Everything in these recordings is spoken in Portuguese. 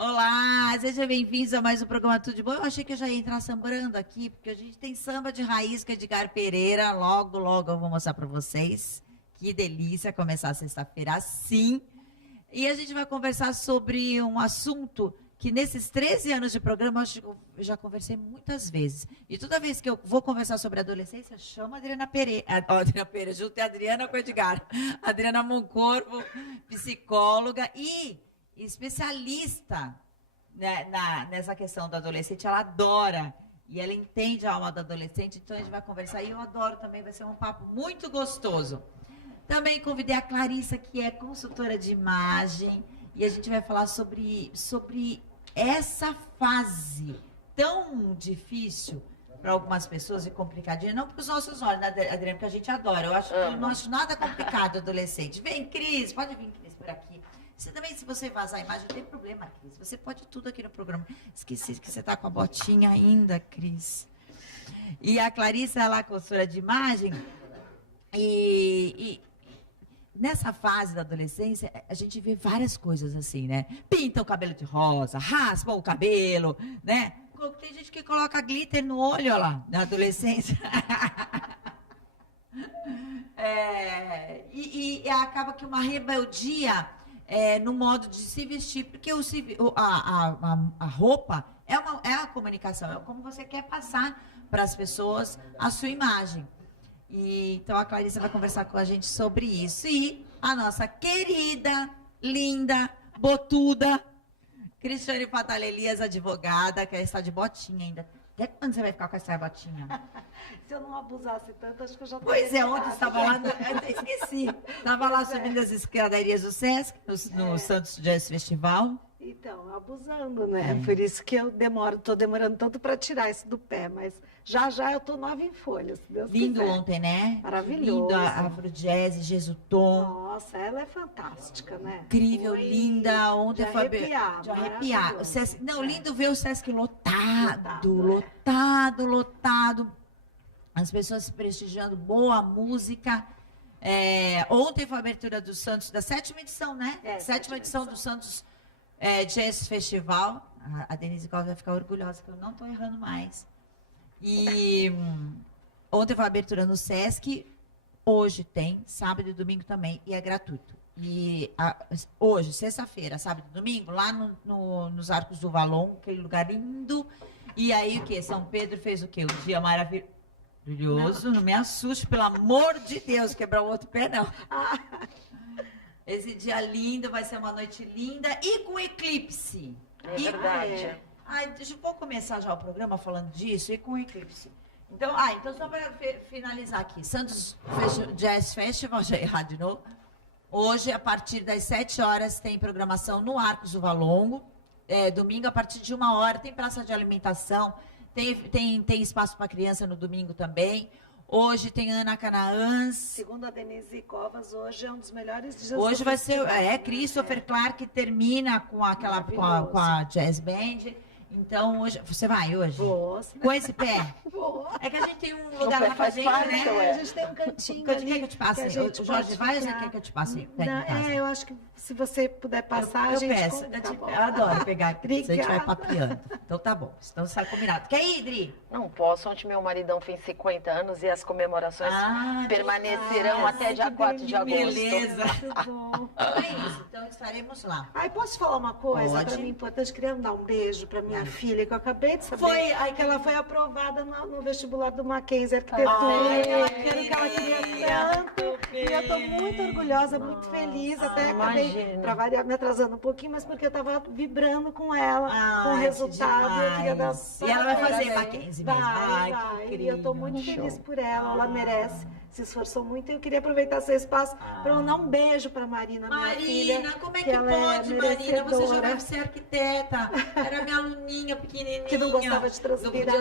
Olá, sejam bem-vindos a mais um programa Tudo de Bom. Eu achei que eu já ia entrar sambando aqui, porque a gente tem samba de raiz com Edgar Pereira. Logo, logo eu vou mostrar para vocês. Que delícia começar a sexta-feira assim. E a gente vai conversar sobre um assunto que nesses 13 anos de programa eu já conversei muitas vezes. E toda vez que eu vou conversar sobre adolescência, eu chamo a Adriana Pereira. Adriana Pereira, juntei a Adriana com o Edgar. Adriana Moncorvo, psicóloga e especialista, né, nessa questão do adolescente. Ela adora e ela entende a alma do adolescente, então a gente vai conversar. E eu adoro também, vai ser um papo muito gostoso. Também convidei a Clarissa, que é consultora de imagem, e a gente vai falar sobre essa fase tão difícil para algumas pessoas e complicadinha, não para os nossos olhos, né, Adriana, porque a gente adora. Eu não acho nada complicado adolescente. Vem, Cris, pode vir, Cris, por aqui. Você também, se você vazar a imagem, não tem problema, Cris. Você pode tudo aqui no programa. Esqueci que você está com a botinha ainda, Cris. E a Clarissa, ela é consultora de imagem. E nessa fase da adolescência, a gente vê várias coisas assim, né? Pinta o cabelo de rosa, raspa o cabelo, né? Tem gente que coloca glitter no olho, olha lá, na adolescência. E acaba que uma rebeldia no modo de se vestir, porque a roupa é a comunicação, é como você quer passar para as pessoas a sua imagem. Então a Clarissa vai conversar com a gente sobre isso. E a nossa querida, linda, botuda, Cristiane Fatale Elias, advogada, que está de botinha ainda. Até quando você vai ficar com essa botinha? Se eu não abusasse tanto, acho que eu já Pois é, ontem estava lá, esqueci. Estava lá subindo as escadarias do Sesc, no Santos Jazz Festival. Então, abusando, né? Por isso que eu tô demorando tanto para tirar isso do pé, mas já eu tô nova em folha, se Deus Lindo quiser. ontem, né? Maravilhoso. Lindo a Afro-Jazz, Jesutom. Nossa, ela é fantástica, né? Incrível, linda. Ontem de foi arrepiar, de arrepiar. O Sesc, não, lindo ver o Sesc lotado. As pessoas prestigiando boa música. Ontem foi a abertura do Santos, da 7ª edição, né? 7ª edição do Santos Jazz Festival. A Denise Costa vai ficar orgulhosa que eu não estou errando mais. E ontem foi a abertura no Sesc. Hoje tem, sábado e domingo também, e é gratuito. E hoje, sexta-feira, sábado e domingo, lá nos Arcos do Valon, aquele lugar lindo. E aí, o quê? São Pedro fez o quê? Um dia maravilhoso. Não me assuste, pelo amor de Deus, quebrar o outro pé, não. Esse dia lindo, vai ser uma noite linda e com eclipse. É verdade. Deixa eu começar já o programa falando disso e com eclipse. Então só para finalizar aqui, Santos Jazz Festival, já errado de novo. Hoje, a partir das 7 horas, tem programação no Arcos do Valongo. Domingo, a partir de 1 hora, tem praça de alimentação, tem espaço para criança no domingo também. Hoje tem Ana Canaãs. Segundo a Denise Covas, hoje é um dos melhores dias. Hoje vai ser Christopher Clark termina com a Jazz Band. Então, hoje, você vai hoje? Vou. Com esse pé? Vou. É que a gente tem um lugar lá pra gente, né? A gente tem um cantinho Quer ali. que eu te passe? O Jorge vai ou você quer que eu te passe? Eu acho que se você puder passar, eu a gente peço. Eu adoro pegar aqui. A gente vai papeando. Então tá bom. Então sai combinado. Quer ir, Idri? Não posso. Ontem meu maridão fez 50 anos e as comemorações permanecerão até dia 4 de agosto. Beleza. Muito bom. Então estaremos lá. Posso te falar uma coisa? Pode. Para mim é importante. Queria dar um beijo para minha filha, que eu acabei de saber que ela foi aprovada no vestibular do Mackenzie Arquitetura. Que ela queria tanto. E eu estou muito orgulhosa, muito feliz. Até acabei me atrasando um pouquinho, mas porque eu estava vibrando com ela, com o resultado. Eu queria dar e ela vai fazer Mackenzie mesmo. Vai. E eu estou muito feliz por ela. Ela merece. Se esforçou muito e eu queria aproveitar esse espaço para mandar um beijo para Marina, minha filha. Marina, como é que pode, Marina? Você já deve ser arquiteta. Era minha aluninha pequenininha. Que não gostava de transpirar.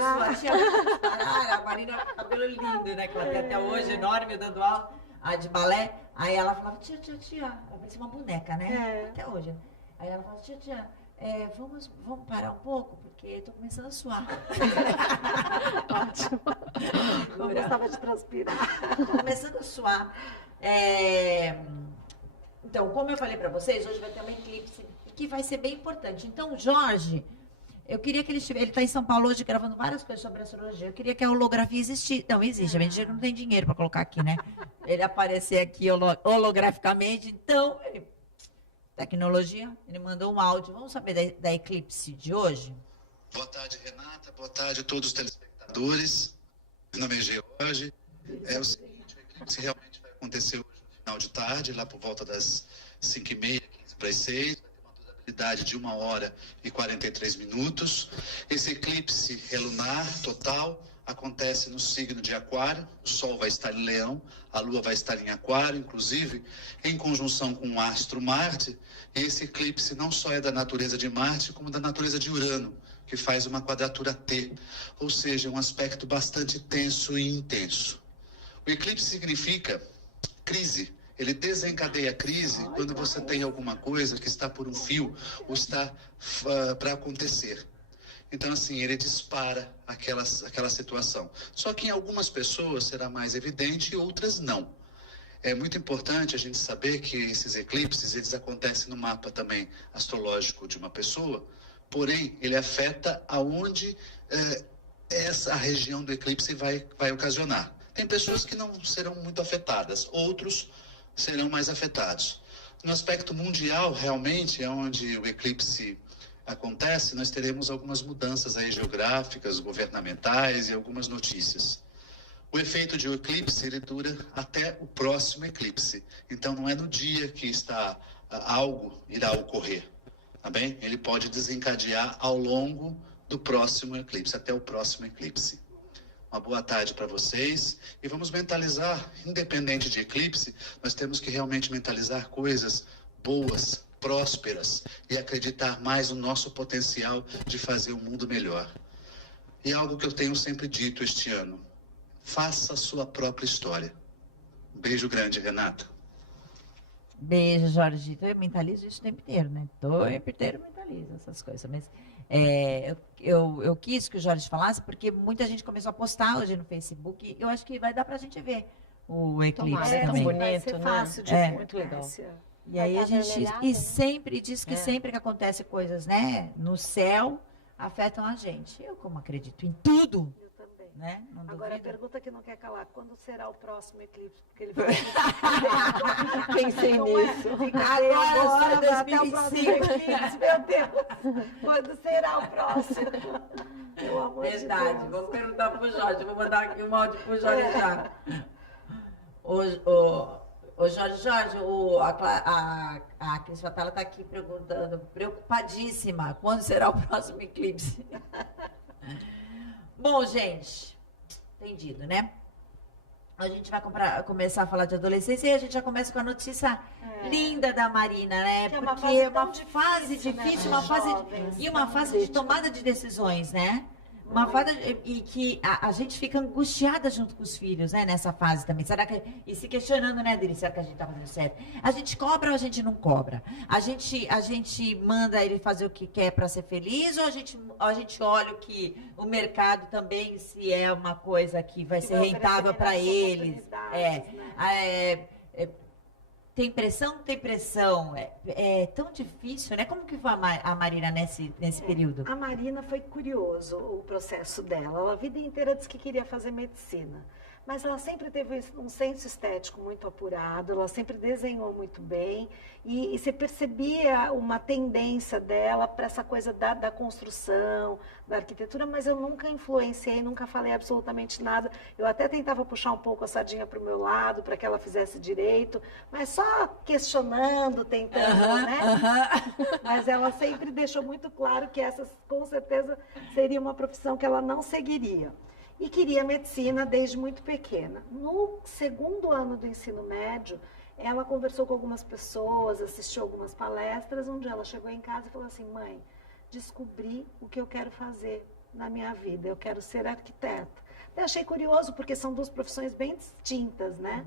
A Marina, cabelo lindo, né? Que ela tem até hoje, enorme, dando aula de balé. Aí ela falava, tia. Ela parecia uma boneca, né? Até hoje. Aí ela falava, tia, vamos parar um pouco, porque eu tô começando a suar. Ótimo. Não gostava de transpirar. Tô começando a suar. Então, como eu falei pra vocês, hoje vai ter uma eclipse que vai ser bem importante. Então, Jorge, eu queria que ele está em São Paulo hoje gravando várias coisas sobre astrologia. Eu queria que a holografia existisse. Não existe, a gente não tem dinheiro para colocar aqui, né? Ele aparecer aqui holograficamente. Então, tecnologia, ele mandou um áudio. Vamos saber da eclipse de hoje? Boa tarde, Renata. Boa tarde a todos os telespectadores. Meu nome é George. É o seguinte, o eclipse realmente vai acontecer hoje no final de tarde, lá por volta das 5h30, 15 para as 6. Idade de 1h43. Esse eclipse é lunar total, acontece no signo de Aquário. O Sol vai estar em Leão, a Lua vai estar em Aquário, inclusive em conjunção com o astro Marte. E esse eclipse não só é da natureza de Marte, como da natureza de Urano, que faz uma quadratura T, ou seja, um aspecto bastante tenso e intenso. O eclipse significa crise. Ele desencadeia a crise quando você tem alguma coisa que está por um fio ou está para acontecer. Então, assim, ele dispara aquela situação. Só que em algumas pessoas será mais evidente e outras não. É muito importante a gente saber que esses eclipses, eles acontecem no mapa também astrológico de uma pessoa, porém, ele afeta aonde essa região do eclipse vai ocasionar. Tem pessoas que não serão muito afetadas, outros serão mais afetados. No aspecto mundial, realmente, é onde o eclipse acontece, nós teremos algumas mudanças aí geográficas, governamentais e algumas notícias. O efeito de um eclipse, ele dura até o próximo eclipse. Então, não é no dia que algo irá ocorrer, tá bem? Ele pode desencadear ao longo do próximo eclipse, até o próximo eclipse. Uma boa tarde para vocês e vamos mentalizar, independente de eclipse, nós temos que realmente mentalizar coisas boas, prósperas e acreditar mais no nosso potencial de fazer um mundo melhor. E algo que eu tenho sempre dito este ano, faça a sua própria história. Um beijo grande, Renata. Beijo, Jorge. Eu mentalizo isso o tempo inteiro, né? O tempo inteiro mentalizo essas coisas, mas... eu quis que o Jorge falasse, porque muita gente começou a postar hoje no Facebook. Eu acho que vai dar pra gente ver o eclipse também. Bonito, vai ser fácil de ver. Muito legal. E aí a gente sempre diz que sempre que acontece coisas, né, no céu, afetam a gente. Eu, como acredito em tudo, eu também. Né? Não Agora, a duvido. pergunta que não quer calar, quando será o próximo eclipse? Porque ele vai... Pensei nisso. Agora, Vai até o 2025. próximo eclipse, meu Deus. Quando será o próximo? Pelo amor de Verdade, Deus. vamos perguntar pro Jorge. Vou mandar aqui um áudio pro Jorge já. Ô Jorge, a Cris Fatala está aqui perguntando, preocupadíssima, quando será o próximo eclipse? Bom, gente, entendido, né? A gente vai começar a falar de adolescência e a gente já começa com a notícia linda da Marina, né? Que é Porque uma é uma fase difícil, difícil, né, uma fase jovens, e uma fase de tomada de decisões, né? Uma fase e que a gente fica angustiada junto com os filhos, né? Nessa fase também. Será que e se questionando, né, Dri? Será que a gente tá fazendo certo? A gente cobra ou a gente não cobra? A gente manda ele fazer o que quer para ser feliz ou a gente olha o que o mercado também, se é uma coisa que vai ser rentável para eles? Tem pressão? Tem pressão. É tão difícil, né? Como que foi a Marina nesse período? A Marina foi curioso o processo dela. Ela a vida inteira disse que queria fazer medicina. Mas ela sempre teve um senso estético muito apurado, ela sempre desenhou muito bem e você percebia uma tendência dela para essa coisa da construção, da arquitetura, mas eu nunca influenciei, nunca falei absolutamente nada. Eu até tentava puxar um pouco a sardinha para o meu lado, para que ela fizesse direito, mas só questionando, tentando, né? Mas ela sempre deixou muito claro que essa, com certeza, seria uma profissão que ela não seguiria. E queria medicina desde muito pequena. No segundo ano do ensino médio, ela conversou com algumas pessoas, assistiu algumas palestras, onde ela chegou em casa e falou assim, mãe, descobri o que eu quero fazer na minha vida, eu quero ser arquiteta. Eu achei curioso, porque são duas profissões bem distintas, né?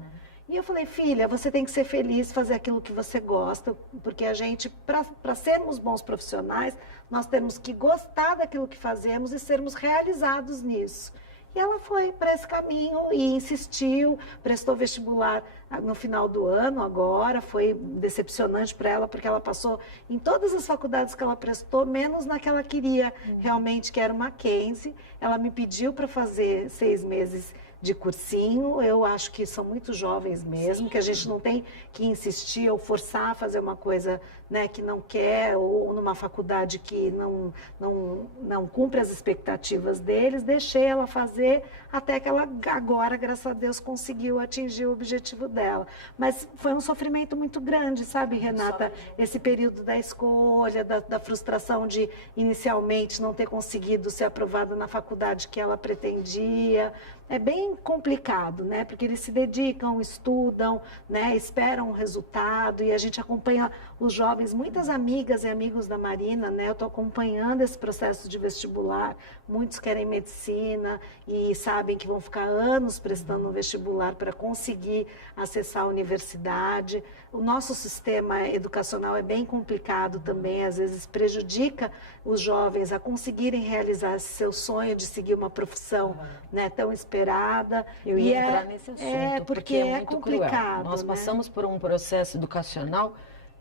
E eu falei, filha, você tem que ser feliz, fazer aquilo que você gosta, porque a gente, para sermos bons profissionais, nós temos que gostar daquilo que fazemos e sermos realizados nisso. E ela foi para esse caminho e insistiu, prestou vestibular no final do ano agora, foi decepcionante para ela, porque ela passou em todas as faculdades que ela prestou, menos na que ela queria realmente, que era o Mackenzie. Ela me pediu para fazer 6 meses de cursinho. Eu acho que são muito jovens mesmo, que a gente não tem que insistir ou forçar a fazer uma coisa, né, que não quer, ou numa faculdade que não cumpre as expectativas deles. Deixei ela fazer até que ela agora, graças a Deus, conseguiu atingir o objetivo dela. Mas foi um sofrimento muito grande, sabe, Renata? Esse período da escolha, da frustração de inicialmente não ter conseguido ser aprovada na faculdade que ela pretendia. É bem complicado, né? Porque eles se dedicam, estudam, né? Esperam o resultado, e a gente acompanha os jovens, muitas amigas e amigos da Marina, né? Eu estou acompanhando esse processo de vestibular. Muitos querem medicina e sabem que vão ficar anos prestando um vestibular para conseguir acessar a universidade. O nosso sistema educacional é bem complicado também, às vezes prejudica os jovens a conseguirem realizar esse seu sonho de seguir uma profissão, né, tão esperada. Eu ia entrar nesse assunto, porque é é muito complicado. cruel. Nós né? passamos por um processo educacional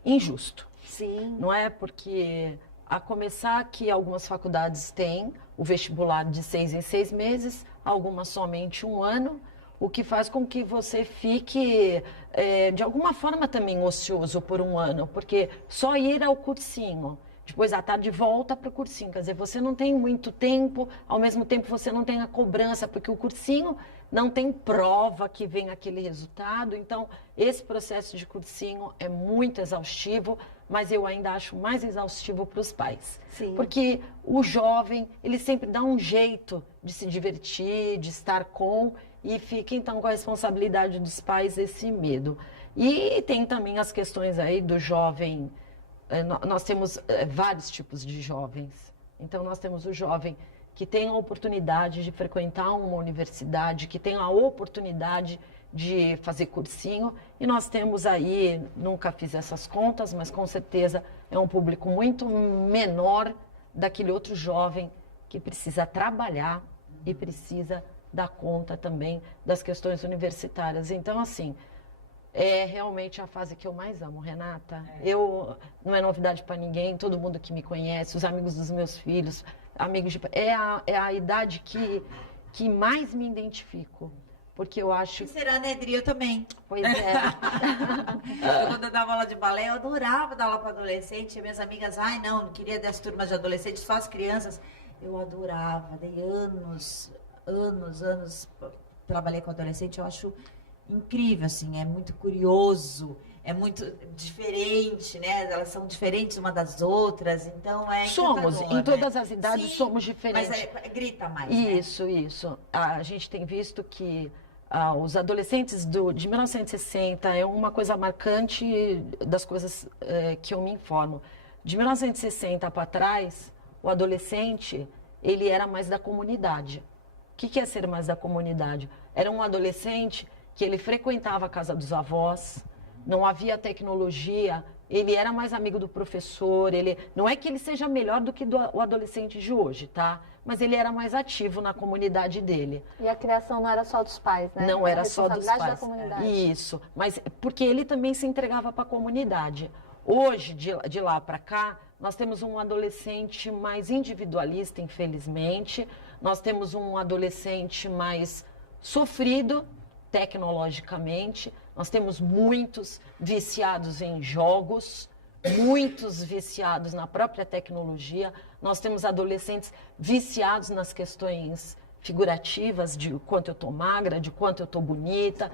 injusto. Sim. Não é porque, a começar que algumas faculdades têm o vestibular de 6 em 6 meses, algumas somente 1 ano, o que faz com que você fique, de alguma forma, também ocioso por 1 ano, porque só ir ao cursinho, depois à tarde volta para o cursinho, quer dizer, você não tem muito tempo, ao mesmo tempo você não tem a cobrança, porque o cursinho não tem prova que vem aquele resultado. Então, esse processo de cursinho é muito exaustivo, mas eu ainda acho mais exaustivo para os pais. Sim. Porque o jovem, ele sempre dá um jeito de se divertir, de estar com, e fica então com a responsabilidade dos pais esse medo. E tem também as questões aí do jovem, nós temos vários tipos de jovens. Então, nós temos o jovem que tem a oportunidade de frequentar uma universidade, que tem a oportunidade de fazer cursinho, e nós temos aí, nunca fiz essas contas, mas com certeza é um público muito menor daquele outro jovem que precisa trabalhar e precisa dar conta também das questões universitárias. Então, assim, é realmente a fase que eu mais amo, Renata. Não é novidade para ninguém, todo mundo que me conhece, os amigos dos meus filhos, amigos de... É a idade que mais me identifico. Porque eu acho... E será, né, Adri? Eu também. Pois é. Quando eu dava aula de balé, eu adorava dar aula para adolescente. E minhas amigas, não queria das turmas de adolescentes, só as crianças. Eu adorava, dei anos, trabalhei com adolescente. Eu acho incrível, assim, é muito curioso, é muito diferente, né? Elas são diferentes uma das outras, então é somos, em todas as idades. Sim, somos diferentes. Mas grita mais, Isso. A gente tem visto que os adolescentes de 1960 é uma coisa marcante das coisas que eu me informo. De 1960 para trás, o adolescente, ele era mais da comunidade. O que é ser mais da comunidade? Era um adolescente que ele frequentava a casa dos avós, não havia tecnologia, ele era mais amigo do professor, não é que ele seja melhor do que o adolescente de hoje, tá? Mas ele era mais ativo na comunidade dele. E a criação não era só dos pais, né? Não era só dos pais. Da comunidade. Isso, mas porque ele também se entregava para a comunidade. Hoje, de lá para cá, nós temos um adolescente mais individualista, infelizmente. Nós temos um adolescente mais sofrido tecnologicamente. Nós temos muitos viciados em jogos, muitos viciados na própria tecnologia. Nós temos adolescentes viciados nas questões figurativas, de quanto eu estou magra, de quanto eu estou bonita,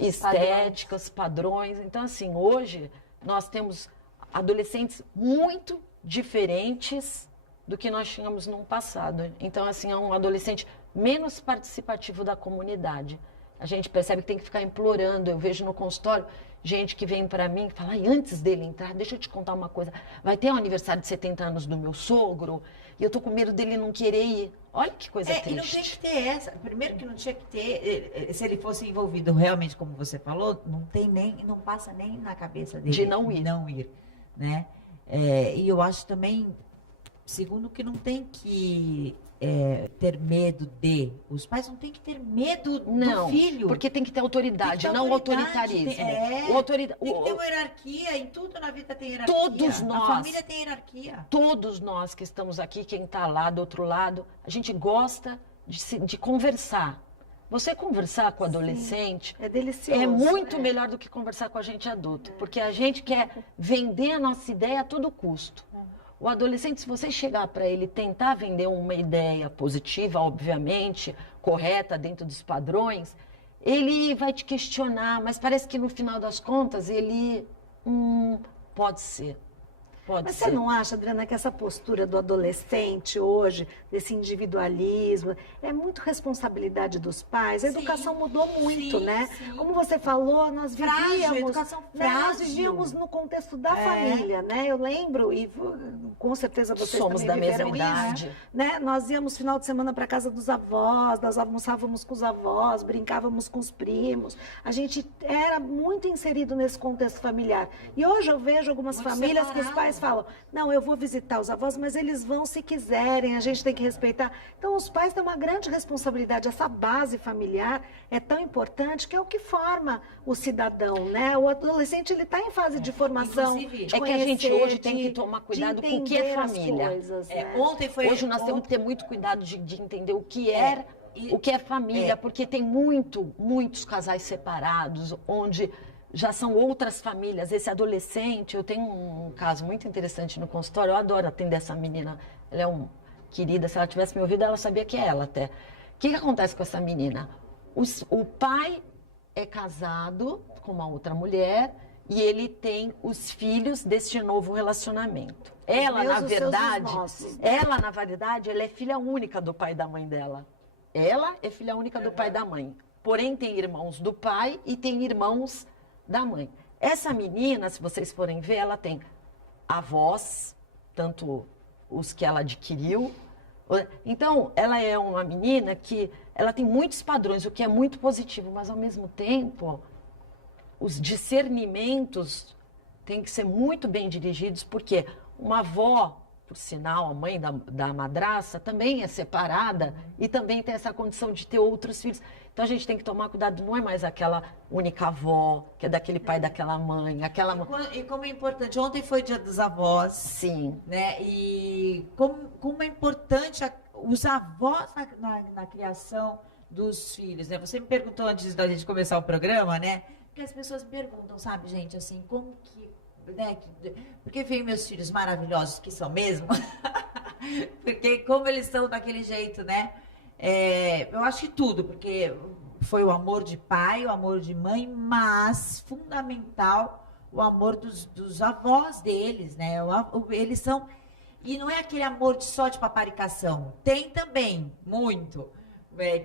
estéticas, padrões. Então, assim, hoje nós temos adolescentes muito diferentes do que nós tínhamos no passado. Então, assim, é um adolescente menos participativo da comunidade. A gente percebe que tem que ficar implorando. Eu vejo no consultório gente que vem para mim e fala, antes dele entrar, deixa eu te contar uma coisa, vai ter o aniversário de 70 anos do meu sogro e eu tô com medo dele não querer ir. Olha que coisa triste. E não tem que ter essa. Primeiro que não tinha que ter, se ele fosse envolvido realmente, como você falou, não passa nem na cabeça dele. De não ir. Não ir, né? E eu acho também segundo, que não tem que ter medo de. Os pais não têm que ter medo do filho. Porque tem que ter autoridade, não autoritarismo. Tem que ter uma hierarquia, em tudo na vida tem hierarquia. Todos nós. A família tem hierarquia. Todos nós que estamos aqui, quem está lá do outro lado, a gente gosta de conversar. Você conversar com o adolescente é delicioso. É muito melhor do que conversar com a gente adulto, porque a gente quer vender a nossa ideia a todo custo. O adolescente, se você chegar para ele tentar vender uma ideia positiva, obviamente, correta, dentro dos padrões, ele vai te questionar, mas parece que no final das contas ele pode ser. Mas você não acha, Adriana, que essa postura do adolescente hoje, desse individualismo, é muito responsabilidade dos pais? A educação mudou muito, né? Sim. Como você falou, nós vivíamos... educação frágil. Nós vivíamos no contexto da família, né? Eu lembro, e com certeza vocês somos também da mesma viveram idade. isso, né? Nós íamos final de semana para casa dos avós, nós almoçávamos com os avós, brincávamos com os primos. A gente era muito inserido nesse contexto familiar. E hoje eu vejo algumas Muito famílias que os separado. pais falam, não, eu vou visitar os avós, mas eles vão se quiserem, a gente tem que respeitar. Então, os pais têm uma grande responsabilidade. Essa base familiar é tão importante que é o que forma o cidadão, né? O adolescente, ele está em fase de formação. Inclusive, de É que a gente conhecer, hoje tem que tomar cuidado com o que entender é as família. coisas, né? Hoje nós temos que ter muito cuidado de entender o que o que é família, porque tem muitos casais separados, onde já são outras famílias. Esse adolescente, eu tenho um caso muito interessante no consultório, eu adoro atender essa menina, ela é querida, se ela tivesse me ouvido, ela sabia que é ela até. O que acontece com essa menina? O pai é casado com uma outra mulher e ele tem os filhos deste novo relacionamento. Ela, na verdade, ela é filha única do pai e da mãe dela. Ela é filha única do pai e da mãe. Porém, tem irmãos do pai e tem irmãos da mãe. Essa menina, se vocês forem ver, ela tem avós, tanto os que ela adquiriu. Então, ela é uma menina que ela tem muitos padrões, o que é muito positivo, mas ao mesmo tempo, os discernimentos têm que ser muito bem dirigidos, porque uma avó, por sinal, a mãe da madraça, também é separada e também tem essa condição de ter outros filhos. Então a gente tem que tomar cuidado, não é mais aquela única avó, que é daquele pai, daquela mãe, E como é importante, ontem foi o Dia dos Avós. Sim. Né? E como é importante os avós na criação dos filhos, né? Você me perguntou antes da gente começar o programa, né? Porque as pessoas me perguntam, sabe, gente, assim, como que... Né? Porque veio meus filhos maravilhosos, que são mesmo, porque como eles são daquele jeito, né? Eu acho que tudo, porque foi o amor de pai, o amor de mãe, mas fundamental o amor dos avós deles, né? Eles são... E não é aquele amor só de paparicação, tem também, muito,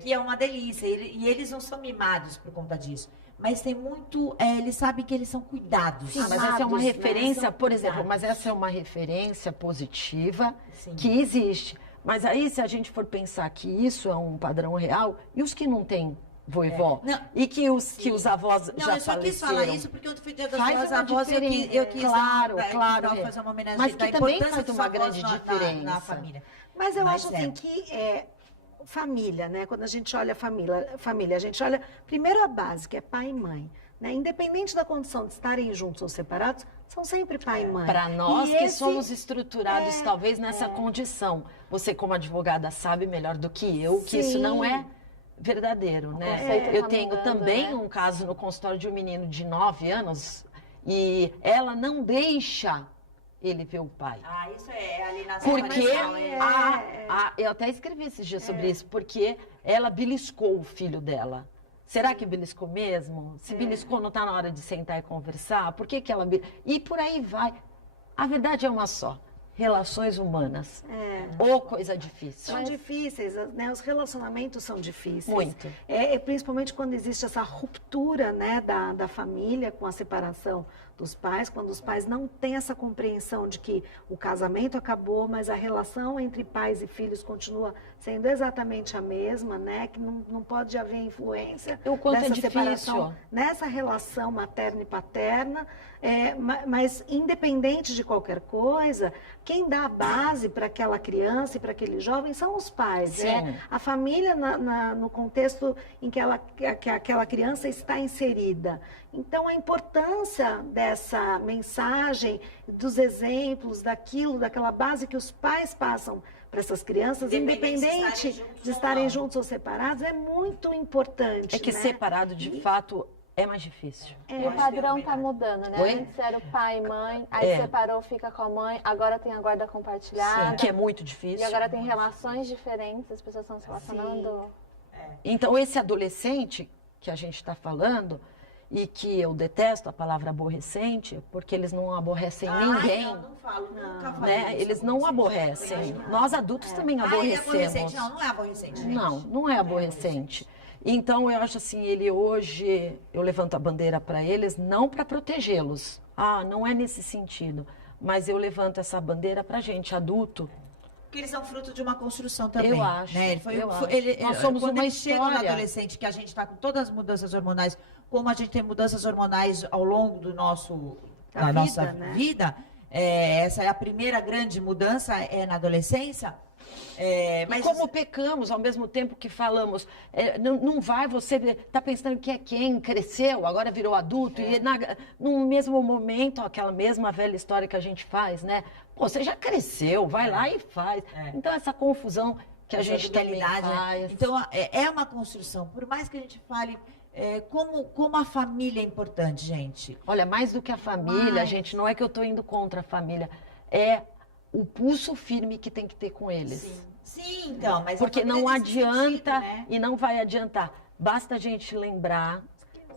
que é uma delícia, e eles não são mimados por conta disso. Mas tem muito, eles sabem que eles são cuidados. Sim, mas essa é uma referência, por exemplo, mas essa é uma referência positiva. Sim. Que existe. Mas aí, se a gente for pensar que isso é um padrão real, e os que não têm vovó? E que os avós já faleceram? Não, eu só quis falar isso porque eu fui Dia das Avós, eu quis fazer uma homenagem. Mas que também faz uma grande diferença na família. Mas eu acho assim que... família, né? Quando a gente olha família, a gente olha primeiro a base, que é pai e mãe, né? Independente da condição de estarem juntos ou separados, são sempre pai e mãe. Para nós que somos estruturados talvez nessa condição. Você como advogada sabe melhor do que eu que isso não é verdadeiro, né? Eu tenho também um caso no consultório de um menino de 9 anos e ela não deixa ele vê o pai. Isso é alienação. Porque eu até escrevi esses dias sobre isso, porque ela beliscou o filho dela. Será que beliscou mesmo? Se beliscou, não está na hora de sentar e conversar? Por que ela... E por aí vai. A verdade é uma só. Relações humanas. Ou coisa difícil. São difíceis, né? Os relacionamentos são difíceis. Muito. Principalmente quando existe essa ruptura, né, da família com a separação dos pais, quando os pais não têm essa compreensão de que o casamento acabou, mas a relação entre pais e filhos continua sendo exatamente a mesma, né? Que não pode haver influência o quanto dessa é difícil separação nessa relação materna e paterna, mas independente de qualquer coisa, quem dá a base para aquela criança e para aquele jovem são os pais, a família no contexto em que aquela criança está inserida. Então, a importância dessa mensagem, dos exemplos, daquela base que os pais passam para essas crianças, independente de estarem juntos ou separados, é muito importante. É que separado, de fato, é mais difícil. E o padrão está mudando, né? Oi? Antes era o pai e mãe, aí separou, fica com a mãe, agora tem a guarda compartilhada. Sim, que é muito difícil. E agora tem relações diferentes, as pessoas estão se relacionando. Então, esse adolescente que a gente está falando, e que eu detesto a palavra aborrecente, porque eles não aborrecem ninguém. Não falo, nunca falei Né? isso. Eles não aborrecem. Nós adultos também aborrecemos. Não é aborrecente, gente. Não é aborrecente. Então, eu acho assim, ele hoje, eu levanto a bandeira para eles, não para protegê-los. Não é nesse sentido. Mas eu levanto essa bandeira para a gente, adulto. Porque eles são fruto de uma construção também. Eu acho. Né? Nós somos quando uma eles chegam no história. adolescente, que a gente está com todas as mudanças hormonais, como a gente tem mudanças hormonais ao longo da nossa vida, essa é a primeira grande mudança na adolescência. Mas como pecamos ao mesmo tempo que falamos, não vai, você está pensando que é quem cresceu, agora virou adulto, e no mesmo momento, aquela mesma velha história que a gente faz, né? Pô, você já cresceu, vai lá e faz. Então, essa confusão que a gente também faz. Então, é uma construção. Por mais que a gente fale como a família é importante, gente. Olha, mais do que a família, gente, não é que eu estou indo contra a família, é o pulso firme que tem que ter com eles. Sim, então, mas porque não adianta sentido, né? E não vai adiantar. Basta a gente lembrar,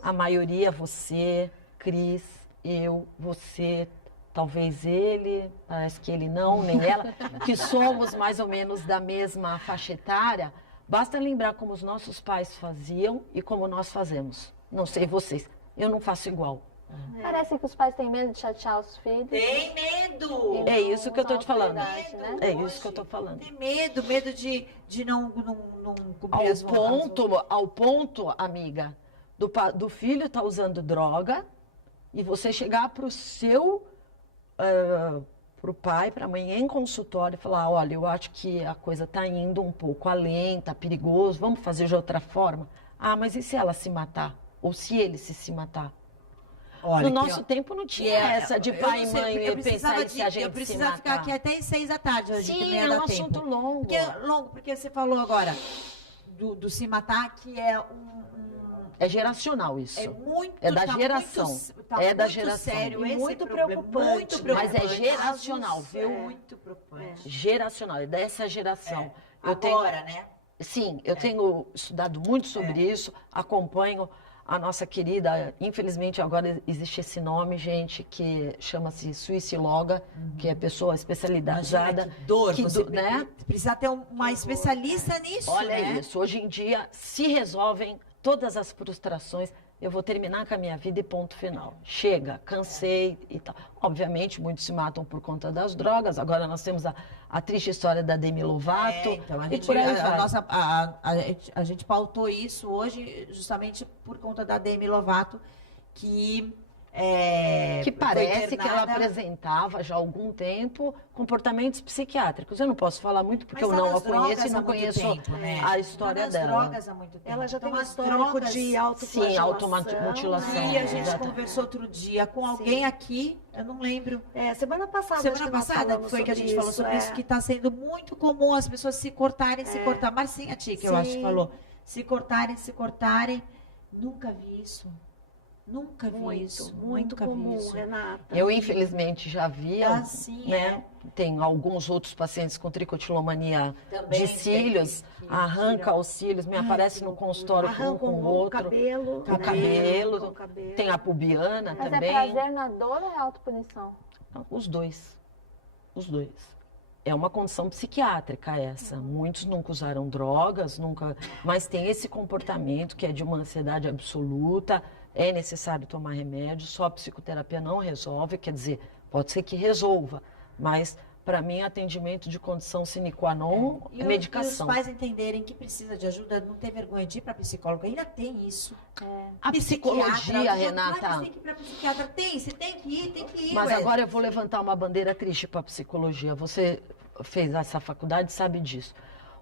a maioria, você, Cris, eu, você, talvez ele, parece que ele não, nem ela, que somos mais ou menos da mesma faixa etária. Basta lembrar como os nossos pais faziam e como nós fazemos. Não sei vocês, eu não faço igual. Parece que os pais têm medo de chatear os filhos. Tem medo! É isso que eu estou te falando. Né? É isso que eu estou falando. Tem medo de não cumprir as vontades. Ao ponto, amiga, do filho estar usando droga e você chegar para o seu, para o pai, para a mãe em consultório e falar, olha, eu acho que a coisa está indo um pouco além, está perigoso, vamos fazer de outra forma. Mas e se ela se matar? Ou se ele se matar? Olha, no nosso tempo não tinha essa de pai e mãe pensar em se a gente se matar. Eu precisava ficar aqui até às 6 da tarde hoje. Sim, é um assunto longo. Porque você falou agora do se matar, que é É geracional isso. É da geração. É da geração. Sério, e muito problema, preocupante. Muito preocupante. Mas é geracional, viu? Muito preocupante. Geracional, é dessa geração. Né? Sim, eu tenho estudado muito sobre isso, acompanho a nossa querida, infelizmente agora existe esse nome, gente, que chama-se suiciloga, que é pessoa especializada. Que dor, né? Precisa ter uma especialista nisso, Olha né? isso, hoje em dia se resolvem todas as frustrações. Eu vou terminar com a minha vida e ponto final. Chega, cansei e tal. Obviamente, muitos se matam por conta das drogas. Agora nós temos a triste história da Demi Lovato. Então, e por aí vai. A gente pautou isso hoje justamente por conta da Demi Lovato, que parece que ela apresentava já há algum tempo comportamentos psiquiátricos. Eu não posso falar muito porque eu não a conheço e não conheço a história dela. Drogas há muito tempo. Ela já tem então, um histórico de autoflagelação. Sim, automutilação. E a gente conversou outro dia com alguém aqui, eu não lembro. Semana passada. Semana passada foi que a gente falou sobre isso, que está sendo muito comum as pessoas se cortarem, se cortar. Marcinha Tica, eu acho que falou. Se cortarem. Nunca vi isso. Nunca vi isso. Muito comum, Renata. Eu, infelizmente, já vi, né? Tem alguns outros pacientes com tricotilomania de cílios, arranca os cílios, me aparece no consultório com um com o outro. O cabelo. Tem a pubiana Mas também. Mas é prazer na dor ou é autopunição? Os dois. Os dois. É uma condição psiquiátrica essa. Muitos nunca usaram drogas, mas tem esse comportamento que é de uma ansiedade absoluta, é necessário tomar remédio, só a psicoterapia não resolve, quer dizer, pode ser que resolva, mas para mim atendimento de condição sine qua non é medicação. E os pais entenderem que precisa de ajuda, não ter vergonha de ir para psicóloga, ainda tem isso. A psicologia, Renata... Você tem que ir para psiquiatra, você tem que ir. Mas agora eu vou levantar uma bandeira triste para a psicologia. Você fez essa faculdade, sabe disso.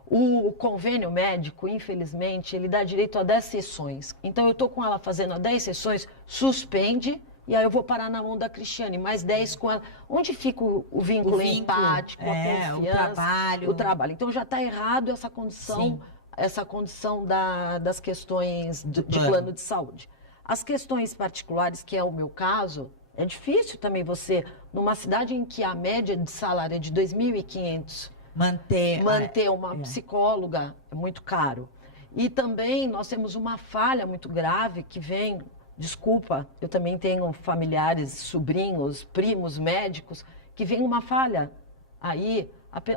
O convênio médico, infelizmente, ele dá direito a 10 sessões. Então, eu estou com ela fazendo 10 sessões, suspende, e aí eu vou parar na mão da Cristiane, mais 10 com ela. Onde fica o vínculo empático, a confiança, o trabalho. Então, já está errado essa condição das questões de plano de saúde. As questões particulares, que é o meu caso, é difícil também você, numa cidade em que a média de salário é de 2.500, manter uma psicóloga é muito caro. E também nós temos uma falha muito grave que vem, desculpa, eu também tenho familiares, sobrinhos, primos médicos, que vem uma falha aí,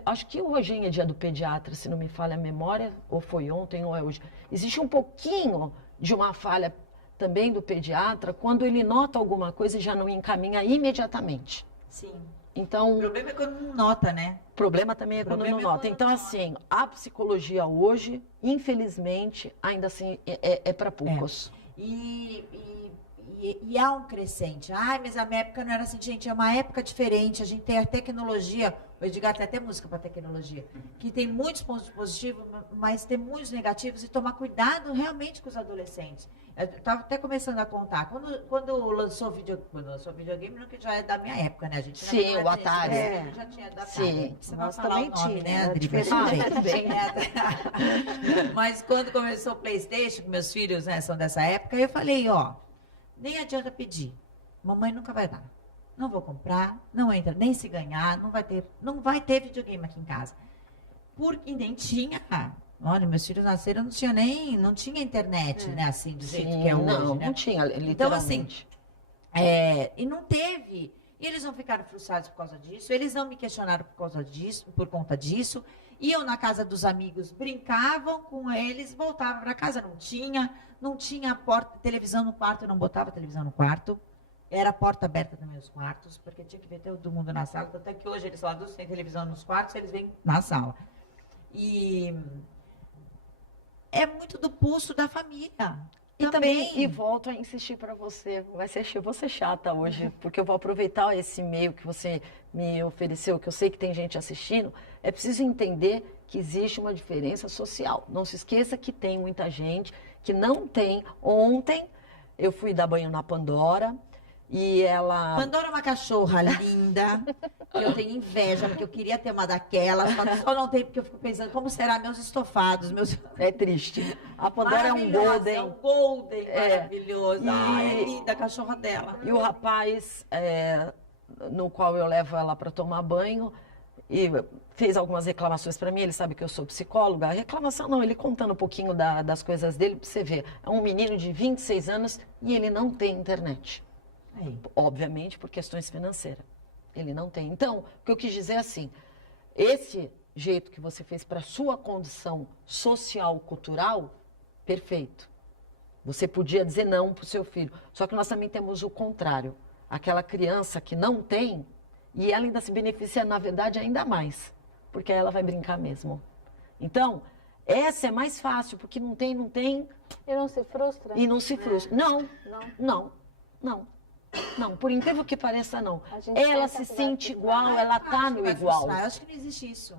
acho que hoje é dia do pediatra, se não me falha a memória, ou foi ontem ou é hoje. Existe um pouquinho de uma falha também do pediatra, quando ele nota alguma coisa e já não encaminha imediatamente. Sim. Então, o problema é quando não nota, né? O problema também é quando não nota. Então, assim, a psicologia hoje, infelizmente, ainda assim, é para poucos. E há um crescente. Ai, mas a minha época não era assim. Gente, é uma época diferente. A gente tem a tecnologia. O Edgar tem até música para tecnologia. Que tem muitos pontos positivos, mas tem muitos negativos. E tomar cuidado realmente com os adolescentes. Eu estava até começando a contar. Quando lançou videogame, não que já é da minha época, né? A gente sim, o Atari. Já tinha da Atari. Sim. Você vai falar o nome, né, Adri? Tudo bem. Mas quando começou o PlayStation, meus filhos, né, são dessa época, eu falei, nem adianta pedir. Mamãe nunca vai dar. Não vou comprar, não entra, nem se ganhar, não vai ter videogame aqui em casa. Porque nem tinha. Olha, meus filhos nasceram, não tinha internet, né, assim, do jeito que é hoje, né? Não tinha, literalmente. Então, assim, e não teve. E eles não ficaram frustrados por causa disso, eles não me questionaram por conta disso. Iam na casa dos amigos, brincavam com eles, voltavam para casa, não tinha televisão no quarto, eu não botava televisão no quarto. Era a porta aberta também nos quartos, porque tinha que ver todo mundo na sala. Até que hoje eles são adultos, têm televisão nos quartos, eles vêm na sala. E é muito do pulso da família. E também, volto a insistir para você, vou ser chata hoje, porque eu vou aproveitar esse e-mail que você me ofereceu, que eu sei que tem gente assistindo, é preciso entender que existe uma diferença social. Não se esqueça que tem muita gente que não tem. Ontem eu fui dar banho na Pandora, e ela... Pandora é uma cachorra linda, que eu tenho inveja, porque eu queria ter uma daquelas, só não tem, porque eu fico pensando, como será meus estofados, É triste. A Pandora é um golden. É um golden maravilhoso. É linda a cachorra dela. E o rapaz, no qual eu levo ela para tomar banho, e fez algumas reclamações para mim, ele sabe que eu sou psicóloga. A reclamação não, ele contando um pouquinho das coisas dele, para você ver. É um menino de 26 anos e ele não tem internet. Obviamente, por questões financeiras. Ele não tem. Então, o que eu quis dizer é assim, esse jeito que você fez para a sua condição social, cultural, perfeito. Você podia dizer não para o seu filho. Só que nós também temos o contrário. Aquela criança que não tem, e ela ainda se beneficia, na verdade, ainda mais. Porque aí ela vai brincar mesmo. Então, essa é mais fácil, porque não tem... E não se frustra? E não se frustra. Não, por incrível que pareça, não. Ela se sente igual, ela tá no igual. Eu acho que não existe isso.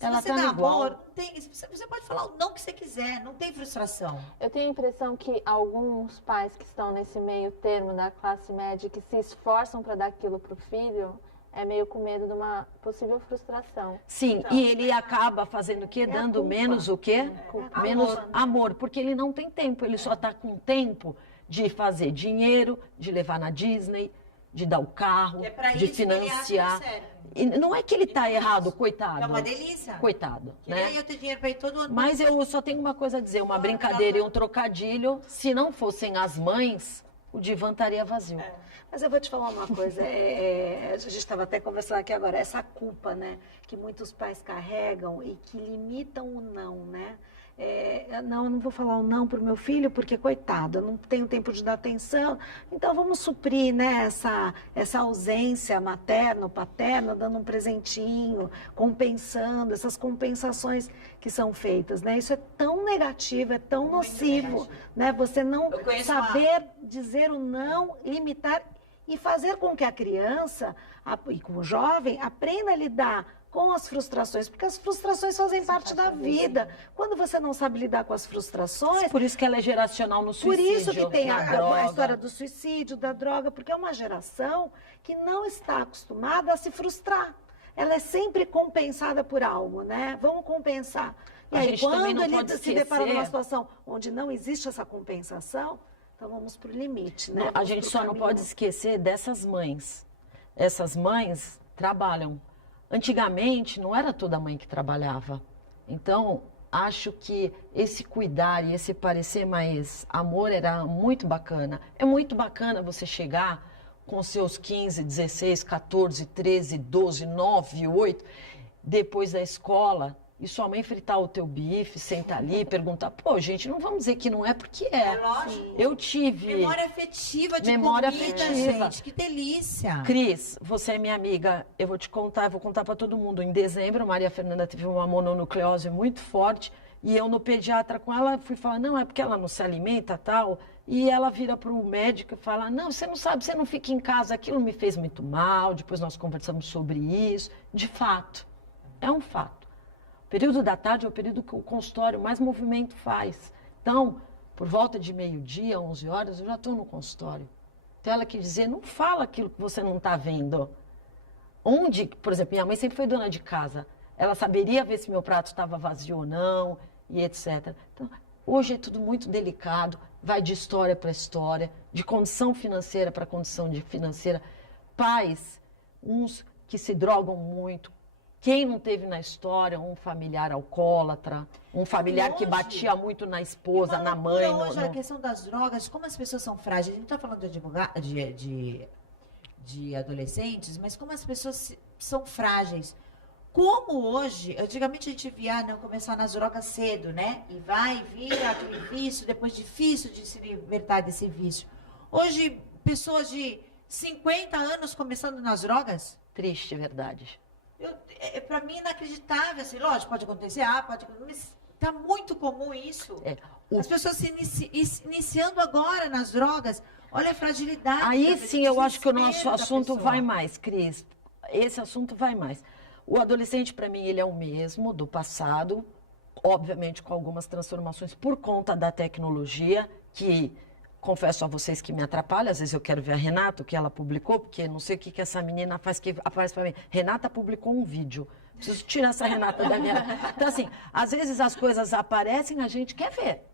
Ela tá no igual. Amor, você pode falar o não que você quiser, não tem frustração. Eu tenho a impressão que alguns pais que estão nesse meio termo da classe média, que se esforçam para dar aquilo pro filho, é meio com medo de uma possível frustração. Sim, então, e ele acaba fazendo o quê? Dando menos o quê? Menos amor, porque ele não tem tempo, ele só tá com tempo de fazer dinheiro, de levar na Disney, de dar o carro, de financiar. E não é que ele está errado, coitado. É uma delícia. Coitado, né? Eu ter dinheiro para ir todo ano. Mas eu só tenho uma coisa a dizer, uma brincadeira e um trocadilho. Se não fossem as mães, o divã estaria vazio. Mas eu vou te falar uma coisa, a gente estava até conversando aqui agora, essa culpa, né, que muitos pais carregam e que limitam o não, né? eu não vou falar o não para o meu filho, porque, coitado, eu não tenho tempo de dar atenção. Então, vamos suprir, né, essa ausência materna ou paterna, dando um presentinho, compensando, essas compensações que são feitas, né? Isso é tão negativo, é tão nocivo, né? Você não saber dizer o não, limitar e fazer com que a criança, e com o jovem, aprenda a lidar com as frustrações, porque as frustrações fazem parte da vida. Quando você não sabe lidar com as frustrações... Por isso que ela é geracional no suicídio. Por isso que tem a história do suicídio, da droga, porque é uma geração que não está acostumada a se frustrar. Ela é sempre compensada por algo, né? Vamos compensar. E aí, quando ele se depara numa situação onde não existe essa compensação, então vamos para o limite, né? A gente só não pode esquecer dessas mães. Essas mães trabalham. Antigamente, não era toda mãe que trabalhava. Então, acho que esse cuidar e esse parecer mais amor era muito bacana. É muito bacana você chegar com seus 15, 16, 14, 13, 12, 9, 8, depois da escola, e sua mãe fritar o teu bife, sentar ali e perguntar, pô, gente, não vamos dizer que não é, porque é. É lógico. Eu tive... Memória afetiva de Memória comida, afetiva. gente. Que delícia. Cris, você é minha amiga, eu vou te contar, eu vou contar para todo mundo. Em dezembro, Maria Fernanda teve uma mononucleose muito forte e eu no pediatra com ela fui falar, não, é porque ela não se alimenta tal. E ela vira para o médico e fala, não, você não sabe, você não fica em casa, aquilo me fez muito mal, depois nós conversamos sobre isso. De fato, é um fato. O período da tarde é o período que o consultório mais movimento faz. Então, por volta de meio-dia, 11 horas, eu já estou no consultório. Então, ela quer dizer, não fala aquilo que você não está vendo. Onde, por exemplo, minha mãe sempre foi dona de casa. Ela saberia ver se meu prato estava vazio ou não, e etc. Então, hoje é tudo muito delicado, vai de história para história, de condição financeira para condição financeira. Pais, uns que se drogam muito. Quem não teve na história um familiar alcoólatra, um familiar que batia muito na esposa, na mãe? Hoje a questão das drogas, como as pessoas são frágeis. A gente está falando de adolescentes, mas como as pessoas são frágeis. Como hoje, antigamente a gente via não começar nas drogas cedo, né? E vai, vira aquele vício, depois difícil de se libertar desse vício. Hoje, pessoas de 50 anos começando nas drogas. Triste, verdade. Para mim, inacreditável, assim, lógico, pode acontecer, mas está muito comum isso. As pessoas se iniciando agora nas drogas, olha a fragilidade. Aí sim, eu acho que o nosso assunto vai mais, Cris. Esse assunto vai mais. O adolescente, para mim, ele é o mesmo do passado, obviamente com algumas transformações por conta da tecnologia, que... Confesso a vocês que me atrapalha, às vezes eu quero ver a Renata, o que ela publicou, porque não sei o que essa menina faz que aparece para mim. Renata publicou um vídeo. Preciso tirar essa Renata da minha... Então, assim, às vezes as coisas aparecem, a gente quer ver.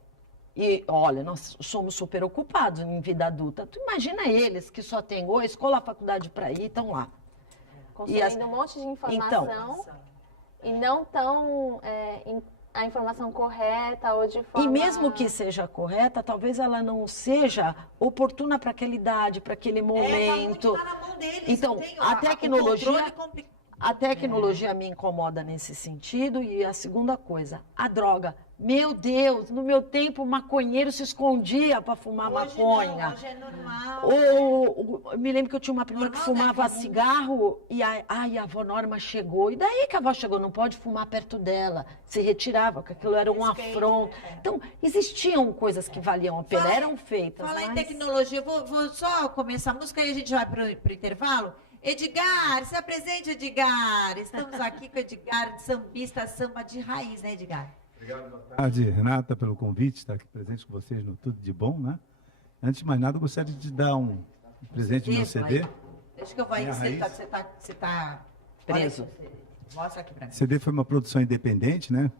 E, olha, nós somos super ocupados em vida adulta. Tu imagina eles que só têm escola, faculdade para ir, estão lá. Consumindo um monte de informação e não tão... a informação correta ou de forma... E mesmo que seja correta, talvez ela não seja oportuna para aquela idade, para aquele momento. Tá na mão deles, então, a tecnologia me incomoda nesse sentido. E a segunda coisa, a droga. Meu Deus, no meu tempo o maconheiro se escondia para fumar maconha. Hoje é normal. Eu me lembro que eu tinha uma prima que fumava cigarro e a avó Norma chegou. E daí que a avó chegou, não pode fumar perto dela. Se retirava, porque aquilo era um afronto. Então, existiam coisas que valiam a pena, eram feitas. Fala em tecnologia, eu vou só começar a música e a gente vai para o intervalo. Edgar, se apresente, Edgar. Estamos aqui com o Edgar, sambista, samba de raiz, né, Edgar? Obrigado, boa tarde, Renata, pelo convite, estar aqui presente com vocês no Tudo de Bom, né? Antes de mais nada, eu gostaria de te dar um presente do meu CD. Deixa que eu vou aí, você está preso. Mostra aqui para mim. O CD foi uma produção independente, né?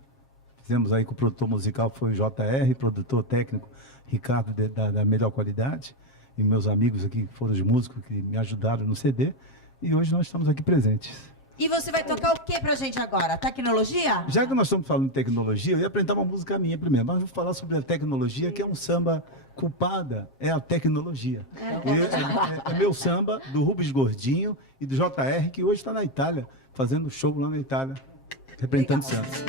Fizemos aí com o produtor musical, foi o JR, produtor técnico Ricardo, da melhor qualidade, e meus amigos aqui, que foram os músicos que me ajudaram no CD, e hoje nós estamos aqui presentes. E você vai tocar o que pra gente agora? Tecnologia? Já que nós estamos falando de tecnologia, eu ia apresentar uma música minha primeiro. Mas eu vou falar sobre a tecnologia, que é um samba culpada, é a tecnologia. É meu samba, do Rubens Gordinho e do JR, que hoje está na Itália, fazendo show lá na Itália, representando Santos.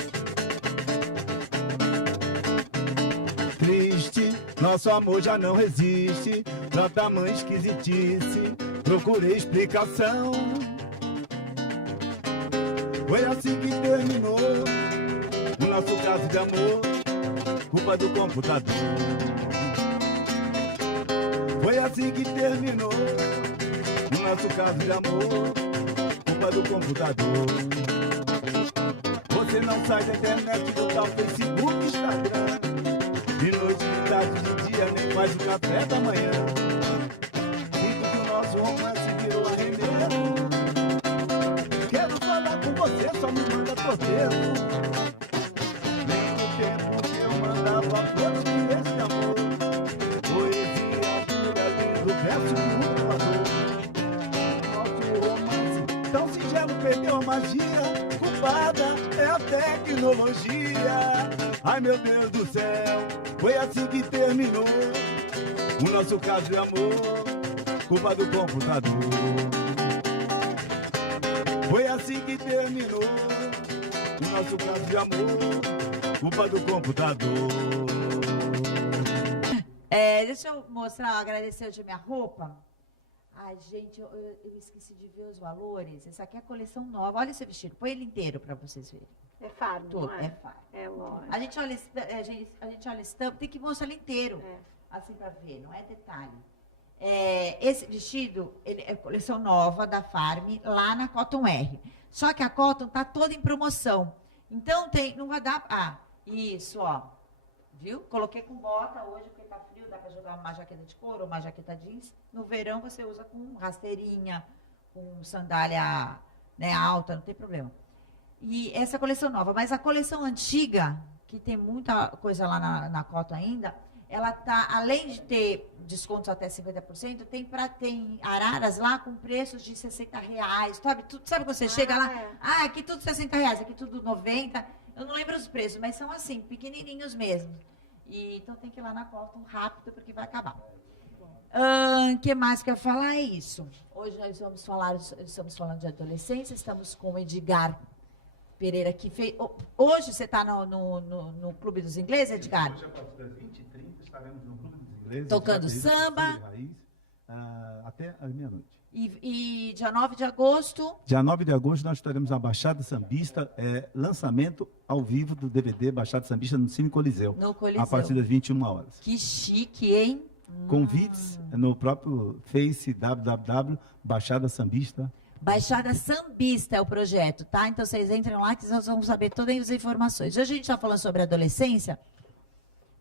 Nosso amor já não resiste pra tamanha esquisitice. Procurei explicação. Foi assim que terminou o nosso caso de amor, culpa do computador. Foi assim que terminou o nosso caso de amor, culpa do computador. Você não sai da internet, do tal Facebook, Instagram. De noite, de tarde, de dia, nem faz o café da manhã. Sinto que o nosso romance virou arremedo. Quero falar com você, só me manda por texto. Nem no tempo que eu mandava flores de esse amor. Poesia pura, lindo, verso de um trovador. Nosso romance tão singelo perdeu a magia. Culpada é a tecnologia. Ai meu Deus do céu, foi assim que terminou o nosso caso de amor, culpa do computador. Foi assim que terminou o nosso caso de amor, culpa do computador. Deixa eu mostrar, agradecer hoje a minha roupa. Ai, gente, eu esqueci de ver os valores. Essa aqui é a coleção nova. Olha esse vestido, põe ele inteiro para vocês verem. É fardo, Tudo, não é? é fardo. É lógico. A gente olha a estampa, tem que mostrar ele inteiro, É. assim para ver, não é detalhe. Esse vestido, ele é coleção nova da Farm, lá na Cotton R. Só que a Cotton tá toda em promoção. Então não vai dar. Isso, ó. Viu? Coloquei com bota hoje, porque tá frio, dá para jogar uma jaqueta de couro, uma jaqueta jeans. No verão você usa com rasteirinha, com sandália, né, alta, não tem problema. E essa é a coleção nova, mas a coleção antiga, que tem muita coisa lá na Cotton ainda, ela tá, além de ter descontos até 50%, tem araras lá com preços de R$60, sabe? Sabe quando você chega lá? Aqui tudo R$60, aqui tudo 90. Eu não lembro os preços, mas são assim, pequenininhos mesmo. Então tem que ir lá na Cotton rápido, porque vai acabar. O que mais que eu ia falar? É isso. Hoje nós estamos falando de adolescência, estamos com o Edgar Pereira, que fez... Hoje você está no Clube dos Ingleses, Edgar? Hoje, a partir das 20h30, estaremos no Clube dos Ingleses. Tocando samba. Até a meia-noite. E dia 9 de agosto? Dia 9 de agosto nós estaremos na Baixada Sambista, lançamento ao vivo do DVD Baixada Sambista no Cine Coliseu. No Coliseu. A partir das 21 horas. Que chique, hein? Convites no próprio Face, www.Baixada Sambista. Baixada Sambista é o projeto, tá? Então vocês entrem lá que vocês vão saber todas as informações. Hoje a gente está falando sobre adolescência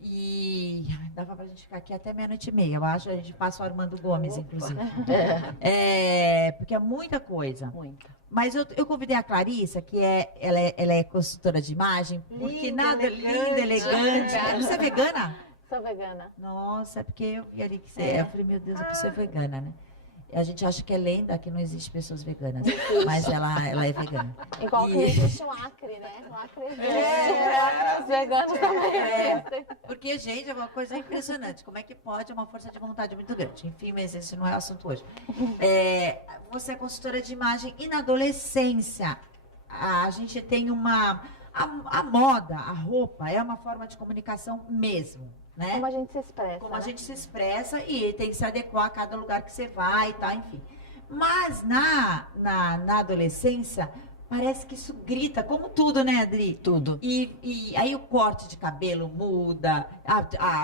e dava pra gente ficar aqui até 00:30, eu acho. A gente passa o Armando Gomes, inclusive. Porque é muita coisa. Muita. Mas eu convidei a Clarissa, que ela é consultora de imagem, porque nada linda, elegante. Você é vegana? Sou vegana. Nossa, é porque eu vi ali que você eu falei, meu Deus, a pessoa é vegana, né? A gente acha que é lenda que não existe pessoas veganas, mas ela é vegana. Igual que existe um Acre, né? O Acre existe. Os veganos também existem. Porque, gente, é uma coisa impressionante. Como é que pode uma força de vontade muito grande? Enfim, mas esse não é o assunto hoje. Você é consultora de imagem e na adolescência a gente tem a moda, a roupa é uma forma de comunicação mesmo. Né? Como a gente se expressa. Como a gente se expressa e tem que se adequar a cada lugar que você vai e tal, enfim. Mas na adolescência, parece que isso grita, como tudo, né, Adri? Tudo. E aí o corte de cabelo muda,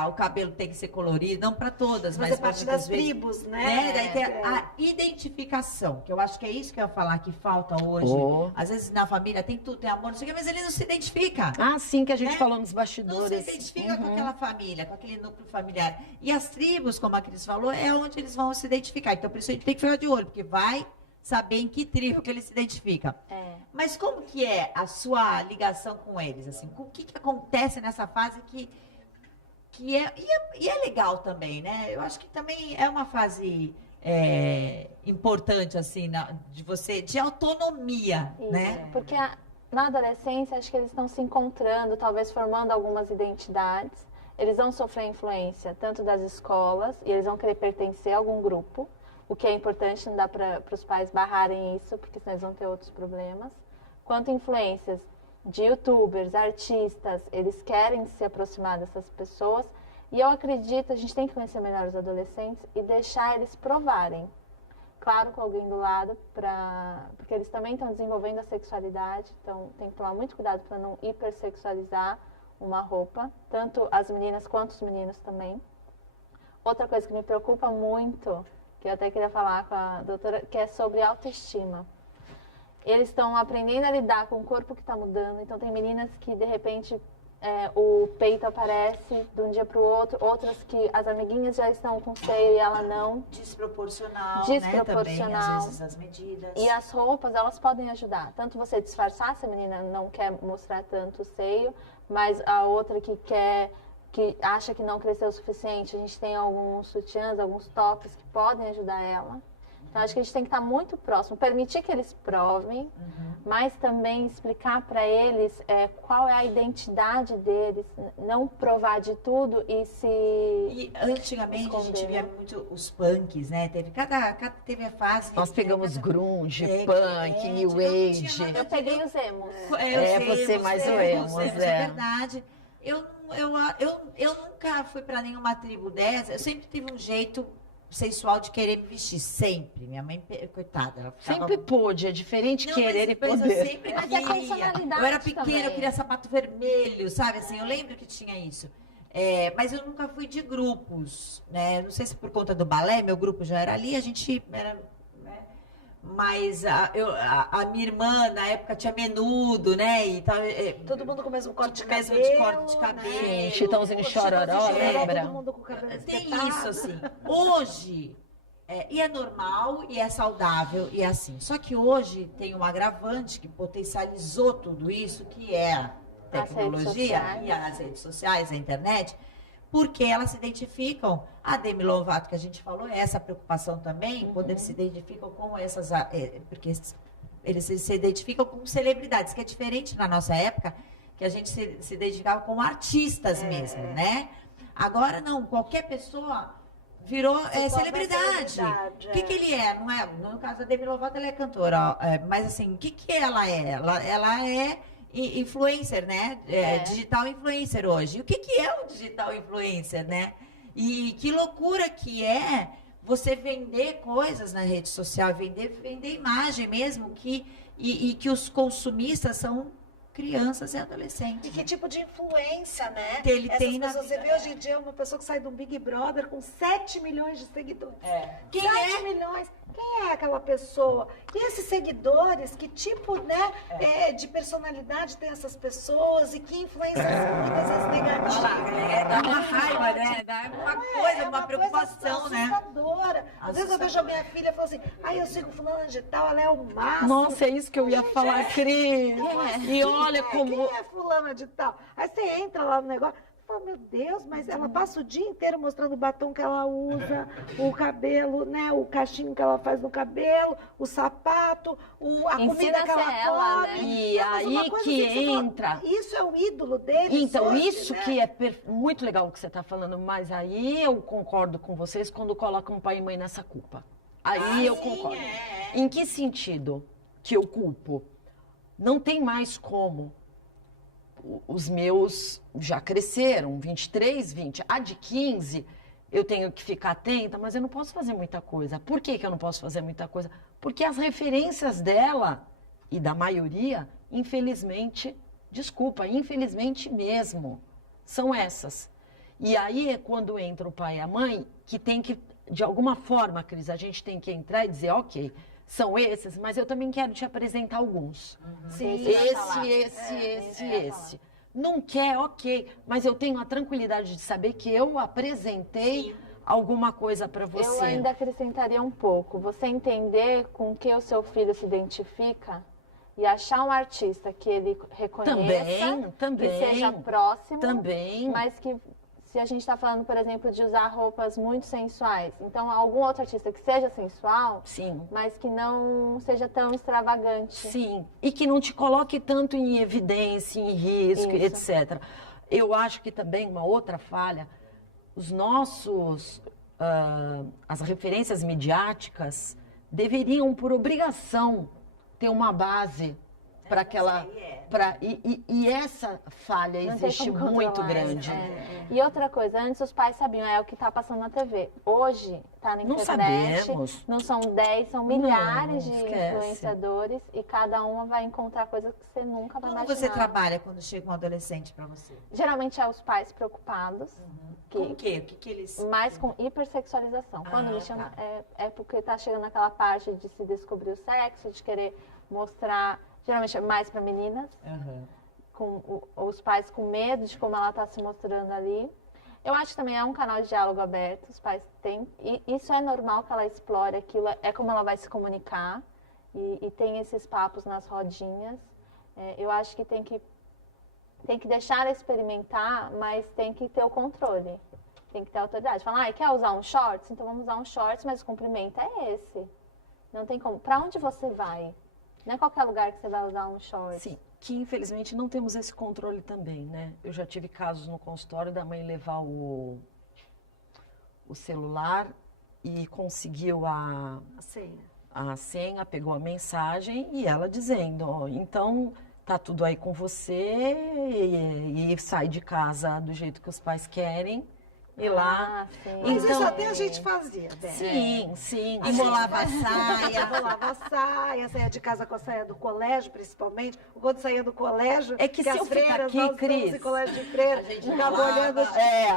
o cabelo tem que ser colorido, não para todas, mas fazer parte das tribos, né? Daí tem a identificação, que eu acho que é isso que eu ia falar que falta hoje. Às vezes na família tem tudo, tem amor, não sei o que, mas ele não se identifica. Sim, que a gente falou nos bastidores. Não se identifica com aquela família, com aquele núcleo familiar. E as tribos, como a Cris falou, é onde eles vão se identificar. Então, por isso a gente tem que ficar de olho, porque vai saber em que tribo que ele se identifica. Mas como que é a sua ligação com eles? Assim, o que acontece nessa fase que é legal também, né? Eu acho que também é uma fase importante, assim, de autonomia, né? Porque na adolescência, acho que eles estão se encontrando, talvez formando algumas identidades. Eles vão sofrer influência tanto das escolas, e eles vão querer pertencer a algum grupo, o que é importante, não dá para os pais barrarem isso, porque senão eles vão ter outros problemas. Quanto influências de youtubers, artistas, eles querem se aproximar dessas pessoas, E eu acredito, a gente tem que conhecer melhor os adolescentes e deixar eles provarem. Claro, com alguém do lado, porque eles também estão desenvolvendo a sexualidade, então tem que tomar muito cuidado para não hipersexualizar uma roupa, tanto as meninas quanto os meninos também. Outra coisa que me preocupa muito, que eu até queria falar com a doutora, que é sobre autoestima. Eles estão aprendendo a lidar com o corpo que está mudando, então tem meninas que de repente o peito aparece de um dia para o outro, outras que as amiguinhas já estão com seio e ela não. Desproporcional, né? Também, às vezes, as medidas. E as roupas, elas podem ajudar. Tanto você disfarçar, se a menina não quer mostrar tanto o seio, mas a outra que acha que não cresceu o suficiente, a gente tem alguns sutiãs, alguns tops que podem ajudar ela. Então, acho que a gente tem que estar muito próximo, permitir que eles provem, mas também explicar para eles qual é a identidade deles, não provar de tudo e se E antigamente a gente via muito os punks, né? Teve a fase... Nós pegamos grunge, punk, new age. Eu peguei os emos. Você mais o emos, é verdade. Eu nunca fui para nenhuma tribo dessa, eu sempre tive um jeito sensual de querer me vestir, sempre. Minha mãe, coitada, ela ficava... Sempre pôde, é diferente querer e poder. Eu sempre queria. Eu era pequena, também. Eu queria sapato vermelho, sabe? Assim, eu lembro que tinha isso. Mas eu nunca fui de grupos, né? Não sei se por conta do balé, meu grupo já era ali, a gente era... Mas a minha irmã, na época, tinha Menudo, né? E tal, todo mundo com o mesmo corte de cabelo. Né? Chitãozinho Chororó, lembra? Todo mundo com o cabelo tem isso, assim. Hoje, e é normal, e é saudável, e é assim. Só que hoje tem um agravante que potencializou tudo isso, que é a tecnologia e as redes sociais, a internet, porque elas se identificam, a Demi Lovato que a gente falou, essa preocupação também, quando eles se identificam com essas, porque eles se identificam com celebridades, que é diferente na nossa época, que a gente se identificava com artistas mesmo, né? Agora não, qualquer pessoa virou celebridade. O que ele é? Não é? No caso da Demi Lovato, ela é cantora, mas assim, o que ela é? Ela é influencer, né? Digital influencer hoje. E o que é o digital influencer, né? E que loucura que é você vender coisas na rede social, vender imagem mesmo, e que os consumistas são crianças e adolescentes. E que tipo de influência, né? Que ele tem pessoas, você vê hoje em dia uma pessoa que sai do Big Brother com 7 milhões de seguidores. Quem 7 milhões. Quem é aquela pessoa? E esses seguidores, que tipo, né, de personalidade tem essas pessoas e que influências muitas vezes negativas. Dá uma raiva, né? Dá uma preocupação, né? Assustadora. Às vezes eu vejo a minha filha e falo assim, eu sigo fulana de tal, ela é o máximo. Nossa, é isso que eu ia falar, Cris. E olha como... Quem é fulana de tal? Aí você entra lá no negócio... Oh, meu Deus, mas ela passa o dia inteiro mostrando o batom que ela usa, o cabelo, né, o cachinho que ela faz no cabelo, o sapato, a comida que ela come. Né? E aí que entra... Isso é o ídolo deles. Então, hoje, isso, né? que é muito legal o que você está falando, mas aí eu concordo com vocês quando colocam pai e mãe nessa culpa. Aí eu concordo. Em que sentido que eu culpo? Não tem mais como. Os meus já cresceram, 23, 20. A de 15, eu tenho que ficar atenta, mas eu não posso fazer muita coisa. Por que eu não posso fazer muita coisa? Porque as referências dela, e da maioria, infelizmente, infelizmente mesmo, são essas. E aí é quando entra o pai e a mãe, que tem que, de alguma forma, Cris, a gente tem que entrar e dizer, ok, são esses, mas eu também quero te apresentar alguns. Sim, esse. Não quer, ok, mas eu tenho a tranquilidade de saber que eu apresentei alguma coisa para você. Eu ainda acrescentaria um pouco. Você entender com que o seu filho se identifica e achar um artista que ele reconheça, também, que seja próximo, também. Mas que... Se a gente está falando, por exemplo, de usar roupas muito sensuais, então algum outro artista que seja sensual, sim, mas que não seja tão extravagante. Sim, e que não te coloque tanto em evidência, em risco, etc. Eu acho que também uma outra falha, as referências midiáticas deveriam, por obrigação, ter uma base para aquela... E essa falha Não tem existe como muito controlar, grande. E outra coisa, antes os pais sabiam, é o que está passando na TV. Hoje, está na Não internet, sabemos. não são 10, são milhares de esquece. influenciadores e cada uma vai encontrar coisas que você nunca vai Como imaginar. você trabalha quando chega um adolescente para você? Geralmente é os pais preocupados, Com o quê? O que eles... mais com hipersexualização. Quando me chama, é porque está chegando naquela parte de se descobrir o sexo, de querer mostrar, geralmente é mais para meninas, com os pais com medo de como ela está se mostrando ali. Eu acho que também é um canal de diálogo aberto, os pais têm, e isso é normal que ela explore aquilo, é como ela vai se comunicar, e tem esses papos nas rodinhas. Eu acho que tem que deixar ela experimentar, mas tem que ter o controle, tem que ter autoridade. Falar, quer usar um shorts? Então vamos usar um shorts, mas o comprimento é esse. Não tem como. Para onde você vai? Não é qualquer lugar que você vai usar um short. Sim, que infelizmente não temos esse controle também, né? Eu já tive casos no consultório da mãe levar o celular e conseguiu a senha, pegou a mensagem e ela dizendo, ó, então tá tudo aí com você e sai de casa do jeito que os pais querem. E lá. Mas isso até a gente fazia, né? Sim. Enrolava a saia. Enrolava a saia, saía de casa com a saia do colégio, principalmente. Quando saía do colégio, É que se as eu ficar freiras, aqui, nós estamos Cris, em colégio de freira, ficava olhando